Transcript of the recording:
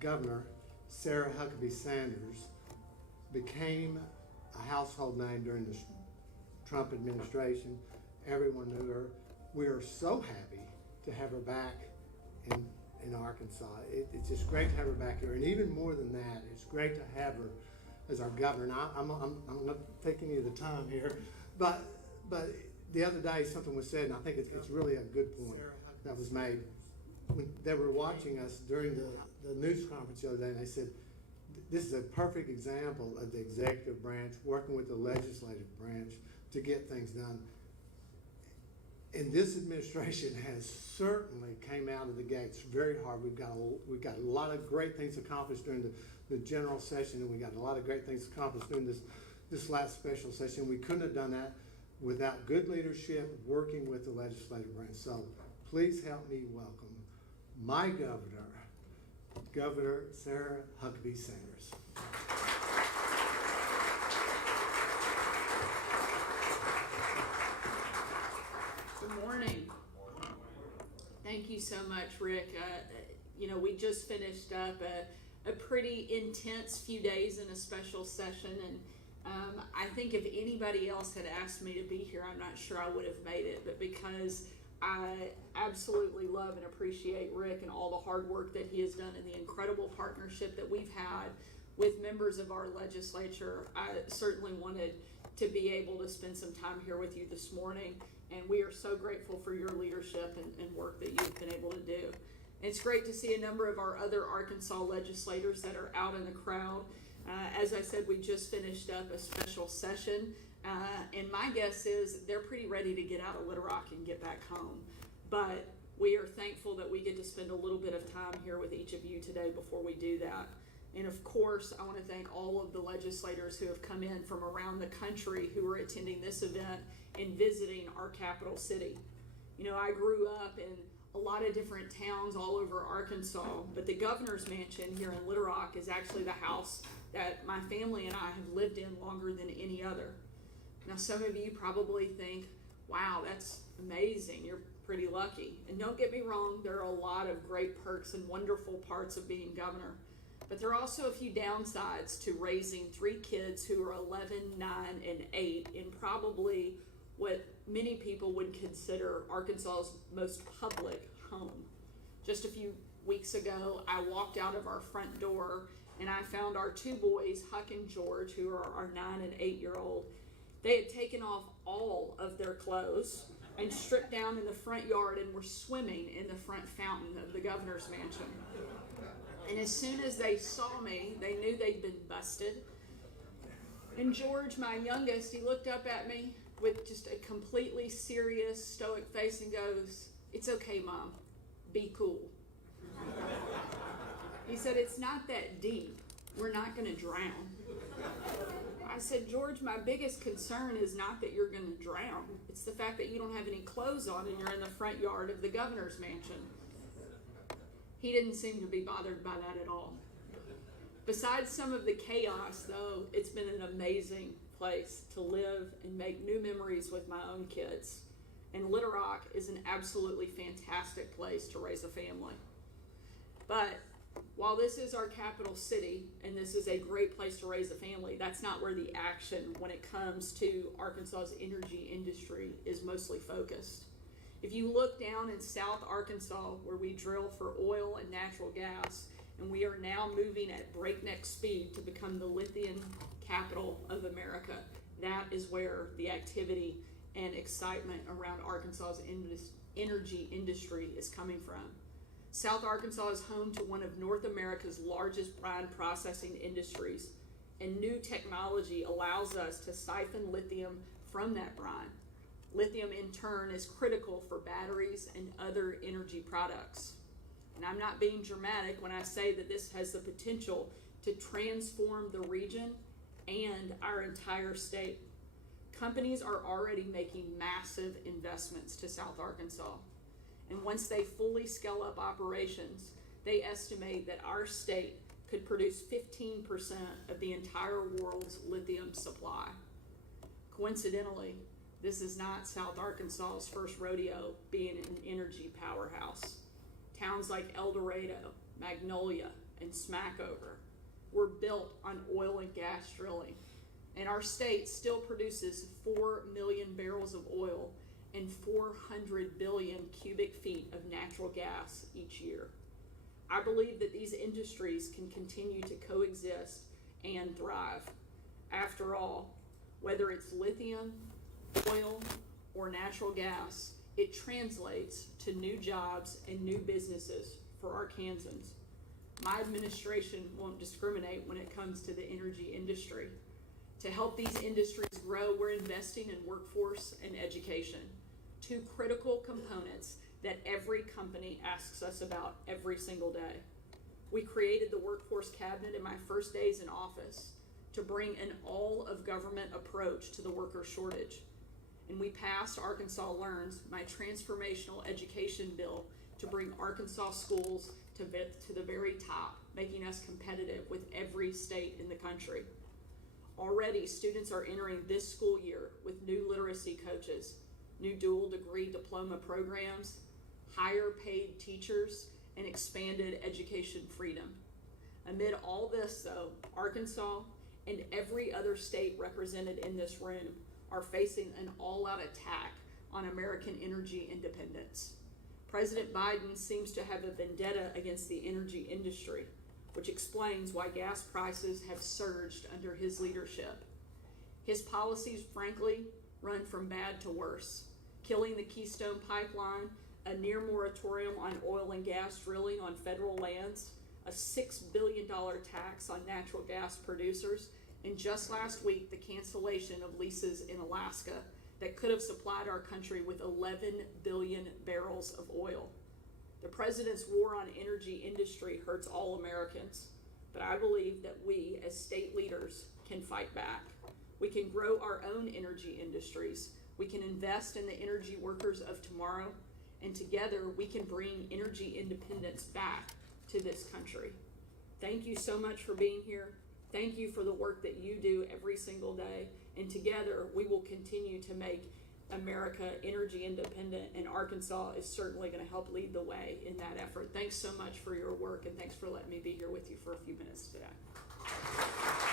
Governor Sarah Huckabee Sanders became a household name during the Trump administration. Everyone knew her. We are so happy to have her back in Arkansas. It's just great to have her back here, and even more than that, it's great to have her as our governor. Now, I'm not taking any of the time here, but the other day something was said, and I think it's really a good point that was made. When they were watching us during the news conference the other day, and they said, this is a perfect example of the executive branch working with the legislative branch to get things done. And this administration has certainly came out of the gates very hard. We've got a lot of great things accomplished during the general session, and we got a lot of great things accomplished during this last special session. We couldn't have done that without good leadership working with the legislative branch. So please help me welcome my governor, Governor Sarah Huckabee Sanders. Good morning. Thank you so much, Rick. We just finished up a pretty intense few days in a special session, and I think if anybody else had asked me to be here, I'm not sure I would have made it, but because I absolutely love and appreciate Rick and all the hard work that he has done and the incredible partnership that we've had with members of our legislature, I certainly wanted to be able to spend some time here with you this morning. And we are so grateful for your leadership and work that you've been able to do. It's great to see a number of our other Arkansas legislators that are out in the crowd. As I said, we just finished up a special session. And my guess is they're pretty ready to get out of Little Rock and get back home. But we are thankful that we get to spend a little bit of time here with each of you today before we do that. And of course, I want to thank all of the legislators who have come in from around the country who are attending this event and visiting our capital city. I grew up in a lot of different towns all over Arkansas, but the governor's mansion here in Little Rock is actually the house that my family and I have lived in longer than any other. Now, some of you probably think, wow, that's amazing. You're pretty lucky. And don't get me wrong, there are a lot of great perks and wonderful parts of being governor. But there are also a few downsides to raising 3 kids who are 11, 9, and 8 in probably what many people would consider Arkansas's most public home. Just a few weeks ago, I walked out of our front door and I found our 2 boys, Huck and George, who are our 9 and 8-year-old. They had taken off all of their clothes and stripped down in the front yard and were swimming in the front fountain of the governor's mansion. And as soon as they saw me, they knew they'd been busted. And George, my youngest, he looked up at me with just a completely serious, stoic face and goes, "It's okay, Mom. Be cool." He said, "It's not that deep. We're not going to drown." I said, "George, my biggest concern is not that you're going to drown. It's the fact that you don't have any clothes on and you're in the front yard of the governor's mansion." He didn't seem to be bothered by that at all. Besides some of the chaos, though, it's been an amazing place to live and make new memories with my own kids. And Little Rock is an absolutely fantastic place to raise a family. But while this is our capital city and this is a great place to raise a family, that's not where the action when it comes to Arkansas's energy industry is mostly focused. If you look down in South Arkansas, where we drill for oil and natural gas, and we are now moving at breakneck speed to become the lithium capital of America, that is where the activity and excitement around Arkansas's energy industry is coming from. South Arkansas is home to one of North America's largest brine processing industries, and new technology allows us to siphon lithium from that brine. Lithium, in turn, is critical for batteries and other energy products. And I'm not being dramatic when I say that this has the potential to transform the region and our entire state. Companies are already making massive investments to South Arkansas. And once they fully scale up operations, they estimate that our state could produce 15% of the entire world's lithium supply. Coincidentally, this is not South Arkansas's first rodeo being an energy powerhouse. Towns like El Dorado, Magnolia, and Smackover were built on oil and gas drilling. And our state still produces 4 million barrels of oil and 400 billion cubic feet of natural gas each year. I believe that these industries can continue to coexist and thrive. After all, whether it's lithium, oil, or natural gas, it translates to new jobs and new businesses for Arkansans. My administration won't discriminate when it comes to the energy industry. To help these industries grow, we're investing in workforce and education, two critical components that every company asks us about every single day. We created the Workforce Cabinet in my first days in office to bring an all-of-government approach to the worker shortage. And we passed Arkansas Learns, my transformational education bill, to bring Arkansas schools to the very top, making us competitive with every state in the country. Already, students are entering this school year with new literacy coaches, new dual degree diploma programs, higher paid teachers, and expanded education freedom. Amid all this, though, Arkansas and every other state represented in this room are facing an all-out attack on American energy independence. President Biden seems to have a vendetta against the energy industry, which explains why gas prices have surged under his leadership. His policies, frankly, run from bad to worse, killing the Keystone Pipeline, a near moratorium on oil and gas drilling on federal lands, a $6 billion tax on natural gas producers, and just last week, the cancellation of leases in Alaska that could have supplied our country with 11 billion barrels of oil. The president's war on energy industry hurts all Americans, but I believe that we, as state leaders, can fight back. We can grow our own energy industries. We can invest in the energy workers of tomorrow, and together we can bring energy independence back to this country. Thank you so much for being here. Thank you for the work that you do every single day, and together we will continue to make America energy independent, and Arkansas is certainly going to help lead the way in that effort. Thanks so much for your work, and thanks for letting me be here with you for a few minutes today.